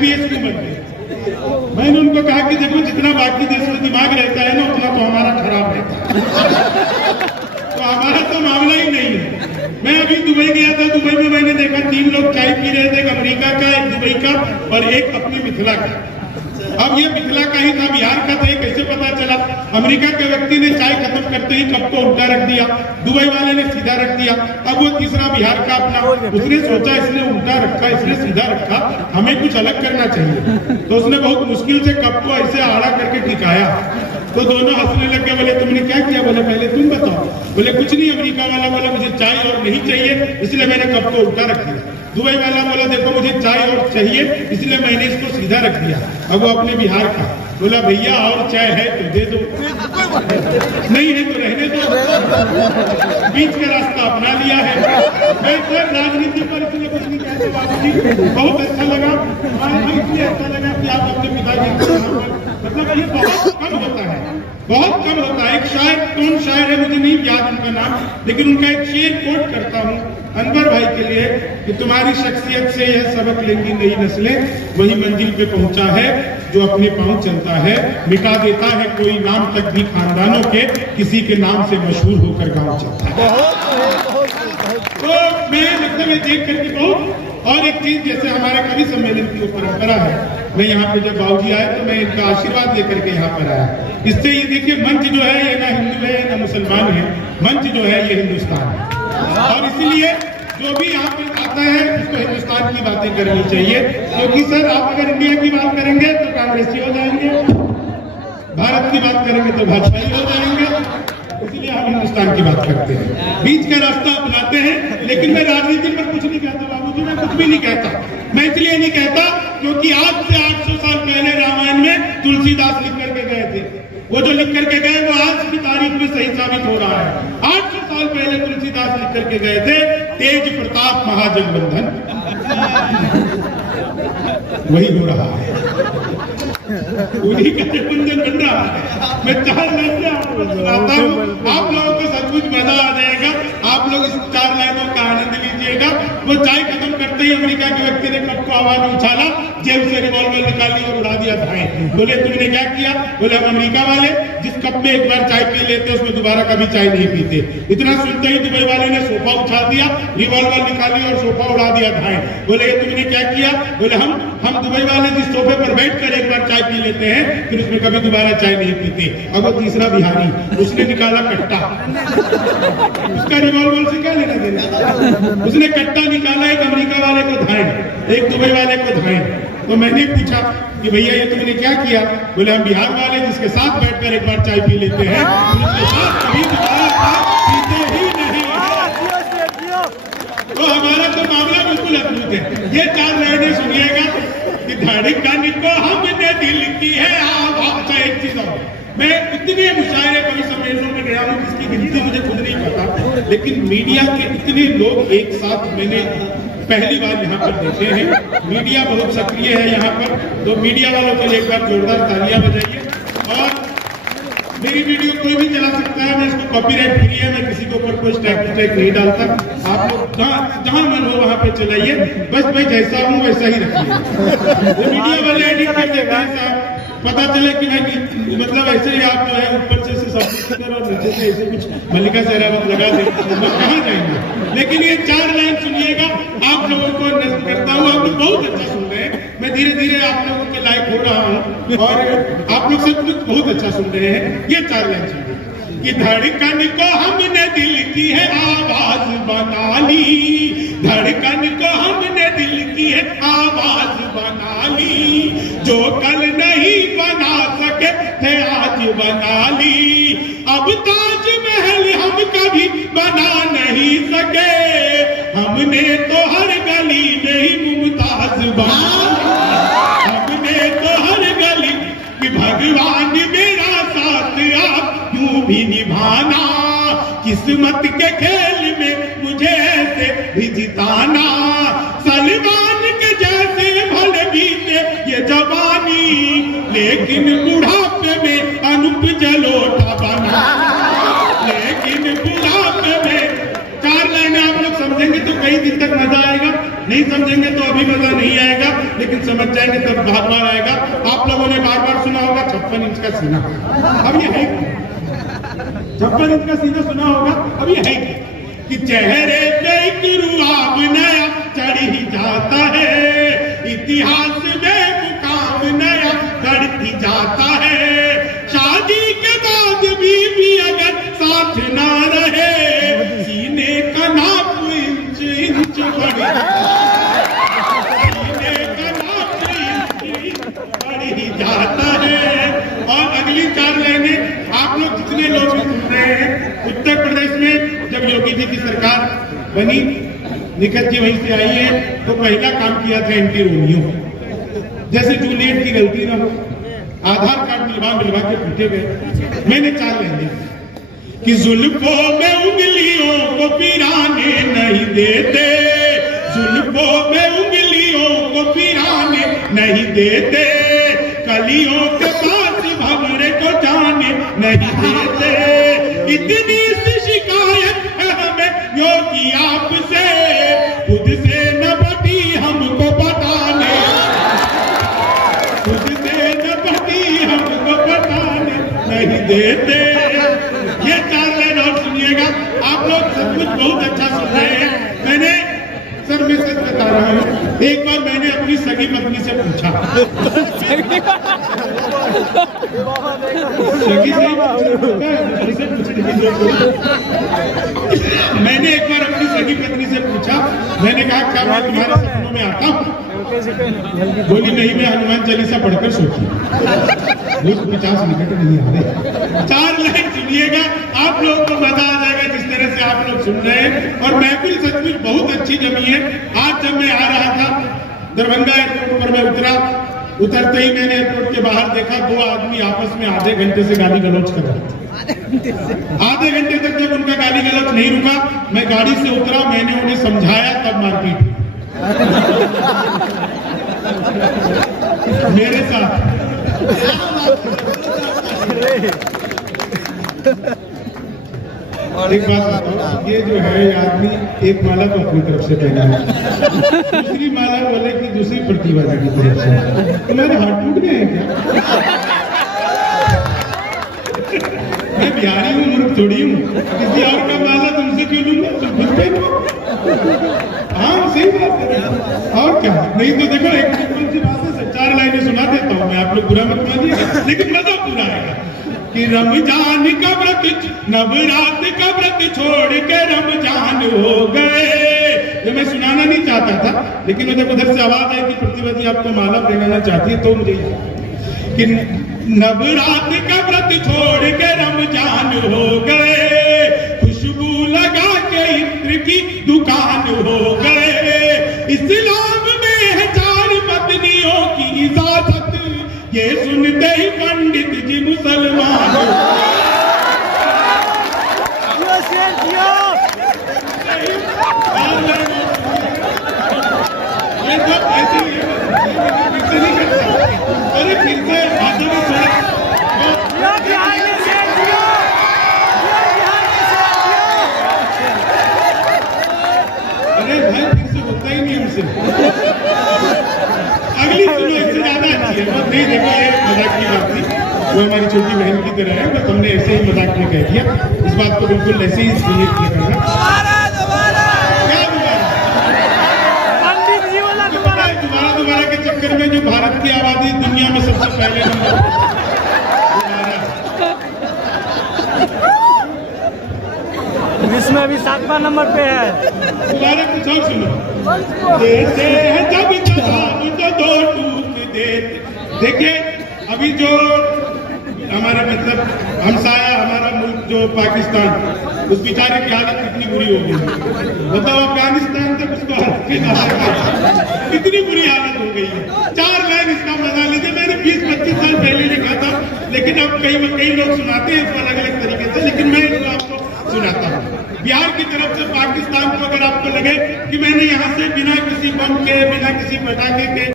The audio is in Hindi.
IPS क्यों बनते? मैंने उनको कहा कि देखो जितना बाकी देश में दिमाग रहता है ना उतना तो हमारा खराब रहता है, तो हमारा तो मामला ही नहीं है। मैं अभी दुबई गया था, दुबई में मैंने देखा 3 लोग चाय पी रहे थे, एक अमेरिका का, एक दुबई का और एक अपनी मिथिला का। अब ये मिथिला का ही था, बिहार का था, कैसे पता चला? अमेरिका के व्यक्ति ने चाय खत्म करते ही कप को उल्टा रख दिया, दुबई वाले ने सीधा रख दिया। अब वो तीसरा बिहार का अपना, उसने सोचा इसने उल्टा रखा, इसने सीधा रखा, हमें कुछ अलग करना चाहिए। तो उसने बहुत मुश्किल से कप को ऐसे आड़ा करके टिकाया, तो दोनों हंसने लग गए। बोले तुमने क्या किया? बोले पहले तुम बताओ। बोले कुछ नहीं, अमेरिका वाला बोला मुझे चाय और नहीं चाहिए इसलिए मैंने कप को उल्टा रख दिया। दुबई वाला बोला देखो मुझे चाय और चाहिए इसलिए मैंने इसको सीधा रख दिया। अब वो अपने बिहार का बोला भैया और चाय है तो दे दो, नहीं है तो रहने दो, बीच का रास्ता अपना लिया है। मैं सर राजनीति पर इसलिए कुछ नहीं कहते बाबूजी, बहुत अच्छा लगा, इसलिए अच्छा लगा कि आप अपने पिताजी, मतलब ये बहुत कम होता है, बहुत कम होता है। एक शायर, कौन शायर है मुझे नहीं याद उनका नाम, लेकिन उनका एक शेर कोट करता हूँ अनवर भाई के लिए कि तुम्हारी शख्सियत से यह सबक लेंगी नई नस्लें, वही मंजिल पे पहुंचा है जो अपने पांव चलता है, मिटा देता है कोई नाम तक भी खानदानों के, किसी के नाम से मशहूर होकर गांव चलता है। तो मैं मतलब ये देख करके बहुत, और एक चीज जैसे हमारे कवि सम्मेलन की परंपरा है, मैं यहाँ पे जब बाबूजी आए तो मैं इनका आशीर्वाद लेकर के यहाँ पर आया। इससे ये देखिए मंच जो है ये ना हिंदू है ना मुसलमान है, मंच जो है ये हिंदुस्तान है, और इसलिए जो भी यहाँ पे आता है उसको हिंदुस्तान की बातें करनी चाहिए। क्योंकि सर आप अगर इंडिया की बात करेंगे तो कांग्रेसी हो जाएंगे, भारत की बात करेंगे तो भाजपाई हो जाएंगे, इसलिए हम हिंदुस्तान की बात करते हैं, बीच का रास्ता अपनाते हैं। लेकिन मैं राजनीति पर कुछ नहीं कहता बाबूजी, मैं कुछ भी नहीं कहता। मैं इसलिए नहीं कहता क्योंकि आज से 800 साल पहले रामायण में तुलसीदास लिख करके गए थे, वो जो लिख करके गए वो आज की तारीख में सही साबित हो रहा है। 800 साल पहले तुलसीदास लिख करके गए थे, तेज प्रताप महाजगबंधन, वही हो रहा है, उन्हीं का जगबंधन बन रहा है। मैं 4 लाइन से आपको सुनाता हूँ, आप लोगों को सब कुछ मजा आ जाएगा, आप लोग इस 4 लाइनों का आनंद लीजिएगा। वो चाय खत्म करते ही अमेरिका के व्यक्ति ने कप को हवा में उछाला, जेब से रिवॉल्वर निकाल ली और उड़ा दिया धाए। बोले तुमने क्या किया? बोले हम अमेरिका वाले जिस कप में एक बार चाय पी लेते उसमें दोबारा कभी चाय नहीं पीते। इतना सुनते ही दुबई वाले ने सोफा उछाल दिया, रिवॉल्वर निकाली और सोफा उड़ा दिया धाए। बोले ये तुमने क्या किया? बोले हम दुबई वाले जिस सोफे पर बैठकर एक बार चाय पी लेते हैं फिर उसमें कभी दोबारा चाय नहीं पीते। अब वो तीसरा बिहारी, उसने निकाला कट्टा, उसका रिवॉल्वर से क्या लेना देना, उसने कट्टा निकाला, एक अमेरिका वाले को धाए, एक दुबई वाले को धाए। तो मैंने पूछा कि भैया ये तुमने क्या किया? बोले हम बिहार वाले जिसके साथ बैठकर एक बार चाय पी लेते हैं उसके साथ कभी दोबारा चाय पीते ही नहीं। तो हमारा तो मामला बिल्कुल अद्भुत है। ये 4 लाइनें सुनिएगा कि धड़कन को हमने दिल की है आवाज। एक चीज और, मैं इतने मुशायरे कवि सम्मेलनों में गया हूँ जिसकी गिनती मुझे खुद नहीं पता, लेकिन मीडिया के इतने लोग एक साथ मैंने पहली बार यहाँ पर देखे हैं। मीडिया बहुत सक्रिय है यहाँ पर, तो मीडिया वालों के लिए एक बार जोरदार तालियां बजाइए। और मेरी वीडियो कोई भी चला सकता है, मैं इसको कॉपीराइट फ्री है, मैं किसी के ऊपर कोई स्ट्राइक नहीं डालता। आप लोग जहाँ मन हो वहाँ पे चलाइए, बस मैं जैसा हूँ वैसा ही रखिए। मीडिया वाले एडिट कर देते हैं साहब, पता चले कि नहीं मतलब ऐसे ही आप जो है ऊपर से सब और नीचे से ऐसे कुछ मल्लिका शेरावत लगा दे, कहाँ जाएंगे। लेकिन ये 4 लाइन सुनिएगा, आप लोगों को नजर करता हूँ, आप लोग बहुत अच्छा सुन रहे हैं, मैं धीरे धीरे आप लोगों के लायक हो रहा हूँ और आप लोग सब कुछ बहुत अच्छा सुन रहे हैं। ये 4 लाइन सुनिए कि धड़कन को हमने दिल की है आवाज बना ली, धड़कन को हमने दिल की है आवाज बना ली, जो कल नहीं बना सके थे आज बना ली, अब ताजमहल हम कभी बना नहीं सके, हमने तो हर गली में ही मुमताज बना, हमने तो हर गली कि भगवान मेरा साथ आप यूं भी निभाना, किस्मत के खेल में मुझे ऐसे भी जिताना, सलमान के जैसे भले बीते ये जवानी, लेकिन बुढ़ापे में अनुप जलोटा बना, लेकिन बुढ़ापे में। 4 लाइनें आप लोग समझेंगे तो कई दिन तक मजा आएगा, नहीं समझेंगे तो अभी मजा नहीं आएगा। लेकिन लेकिन समझ जाएंगे तब बार बार आएगा। आप लोगों ने बार बार सुना होगा 56 इंच का सीना। अब ये है 56 इंच का सीना सुना होगा। अब ये है कि चेहरे पे एक रुआब नया चढ़ ही जाता है, इतिहास में मुकाम नया बढ़ती जाता है। शादी के बाद भी अगर साथ ना रहे, सीने का नाप इंच इंच बढ़ ही जाता है। और अगली 4 लाइनें आप लोग जितने लोग सुन रहे हैं, उत्तर प्रदेश में जब योगी जी की सरकार बनी, निखत जी वहीं से आई है, तो पहला काम किया था एंटी रोमियो। जैसे जूलियट की गलती ना हो, आधार कार्ड मिलवा के पूछे गए। मैंने 4 लाइनें कि जुल्फों में उंगलियों को पिराने नहीं देते, जुल्फों में उंगलियों को पिराने नहीं देते, कलियों के पास भंवरे को जाने नहीं देते। इतनी सी शिकायत है हमें योगी आपसे, खुद से न बटी हमको बताने, खुद से न बटी हमको बताने नहीं देते। ये 4 लाइन और सुनिएगा। आप लोग सब कुछ बहुत अच्छा सुन रहे हैं। मैंने सर मैं सच बता रहा हूँ, एक बार मैंने अपनी सगी पत्नी से पूछा, मैंने एक बार अपनी सगी पत्नी से पूछा, मैंने कहा क्या मैं तुम्हारे सपनों में आता हूँ? बोली नहीं, मैं हनुमान चालीसा पढ़कर सोची। 50 मिनट नहीं आ रहे। 4 लाइन सुनिएगा, आप लोगों को मजा आ जाएगा जिस तरह से आप लोग सुन रहे हैं। और महफिल सचमुच बहुत अच्छी जमी है। आज जब मैं आ रहा था दरभंगा एयरपोर्ट पर, मैं उतरते ही मैंने एयरपोर्ट के बाहर देखा 2 आदमी आपस में आधे घंटे से गाली गलौज कर रहे थे। आधे घंटे तक जब उनका गाली गलौज नहीं रुका, मैं गाड़ी से उतरा, मैंने उन्हें समझाया, तब मारपीट मेरे साथ। एक बात बताओ, ये जो है आदमी एक माला तो अपनी तरफ से पहना है, दूसरी माला बोले कि दूसरी प्रतिभा की तरफ से। तुम्हारे हाथ टूट गए हैं क्या? मैं बिहारी हूँ, मूर्ख थोड़ी हूँ। किसी और का माला तुमसे क्यों लूंगा? तुम खुद पहनो। हाँ सही बात है। और क्या? नहीं तो देखो एक सी बात है, 4 लाइनें सुना देता हूँ मैं, आप लोग बुरा मत मानिए, लेकिन मजा पूरा आएगा। कि रमजान का व्रत, नवरात का व्रत छोड़ के रमजान हो गए। ये मैं सुनाना नहीं चाहता था, लेकिन जब उधर से आवाज आई कि प्रतिभा जी आपको माला पहनाना चाहती है, तो मुझे कि नवरात का व्रत छोड़ के रमजान हो गए, खुशबू लगा के इत्र की दुकान हो गए। इस्लाम में है 4 पत्नियों की इजाजत, ये सुनते ही पंडित जी मुसलमान। ये सब ऐसे ही है, नहीं करता। अरे फिर से बातों में थोड़ा अरे भाई फिर से होता ही नहीं हमसे। अगली सुनो, इससे ज्यादा अच्छी है। नहीं देखो, ये मजाक की बात थी, वो हमारी छोटी बहन की तरह है, बस हमने ऐसे ही मजाक में कह दिया। इस बात को बिल्कुल ऐसे ही करना। दोबारा के चक्कर में जो भारत की आबादी दुनिया में सबसे पहले नंबर, इसमें अभी 7वां नंबर पे है। दोबारा कुछ और सुनो। जैसे है जब तो 2 टूक देते। देखिए अभी जो हमारा मतलब हमसाया हमारा मुल्क जो पाकिस्तान, उस बेचारे की हालत कितनी बुरी हो गई। बताओ अफगानिस्तान तक उसको कितनी बुरी हालत हो गई है। 4 लाइन इसका मजा लेते। मैंने 20-25 साल पहले लिखा था, लेकिन अब कई लोग सुनाते हैं इसको अलग अलग तरीके से, लेकिन मैं इसको आपको सुनाता हूँ। बिहार की तरफ से पाकिस्तान को अगर आपको लगे कि मैंने यहाँ से बिना किसी बम के, बिना किसी पटाखे के